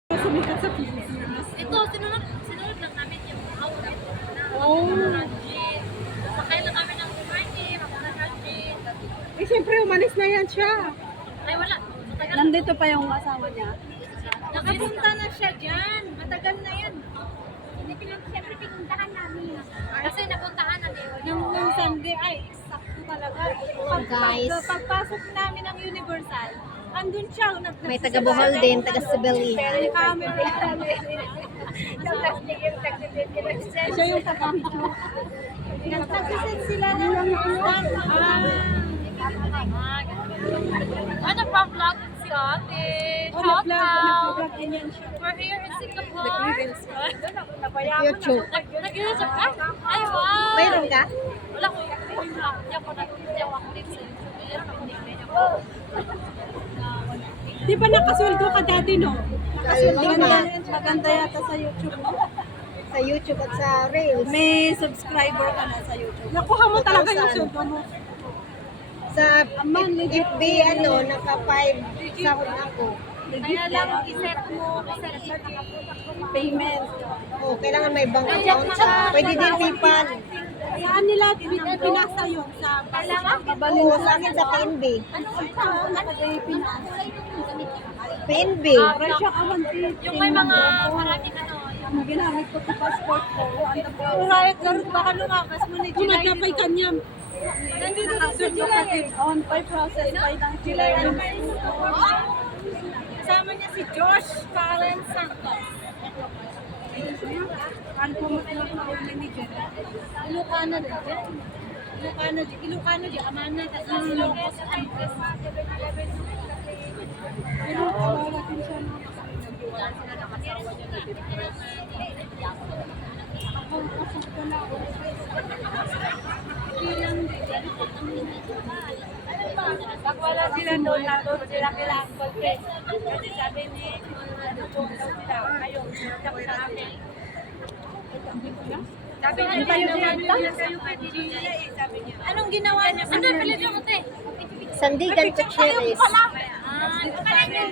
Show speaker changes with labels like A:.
A: Sumikat sa Pilipinas.
B: Ito, sinunod lang namin yung outfit na
A: Oh.
B: Ranjit. Sakay na kami ng MRT, mapunta Ranjit.
A: Eh, siyempre, umalis na yan siya.
B: Ay, wala. Matagal.
A: Nandito pa yung asawa niya.
B: Nakapunta na siya dyan. Matagal na yan. Siyempre, pinuntahan namin. Kasi napuntahan namin.
A: Nung Sunday, ay, sakto talaga.
C: Guys.
A: Pagpasok namin ng Universal, andun siya.
C: May taga Bohol din, taga Siberia.
A: Pero yung camera siya yung pagpapicture. Nagsasasit sila ng
B: Ano pa vlog si ate? Shout out. We're here in Singapore.
C: YouTube.
B: Nag-YouTube ka? Ay, wow.
C: Mayroon ka?
B: Wala ko. Hindi ako active sa YouTube. Meron ako din.
A: Di ba nakasweldo ka dati, no?
C: Maganda.
A: Maganda yata sa YouTube, no?
C: Sa YouTube at sa Reels.
A: May subscriber ka na sa YouTube. Nakuha mo talaga yung
C: 2,000.
A: sweldo mo.
C: Sa FB, naka 5 sahod ako.
B: Kaya lang, iset mo.
A: Payment.
C: Oh, kailangan may bank account. Pwede din PayPal.
A: Saan nila pinasa yun? Sa babalin
C: Oo, sa akin sa PNB.
A: nakalagay Pinas.
C: PNB.
A: Presyo ka 150.
B: Yung may mga maraming ano.
A: Ang ginamit ko sa passport ko. Kurayat garot baka lumakas mo ni July. Kumagapay kanya. Nandito na sa July. On by process by ng July. Kasama niya si Josh Karen Santos. Ano po manager? Ilocano din dyan. Ilocano din. Amana. Tapos Ilocos Antes. Pero wala din siya mga
B: Pag wala sila doon, nandun sila kailangan content. Kasi sabi ni, nandun sila, kayo, tapos sa amin. Sabi niya, kayo pwede nila eh, sabi niya. Anong ginawa niya? Ano, pala niyo, ate?
C: Sandigan Gutierrez.
B: Ah,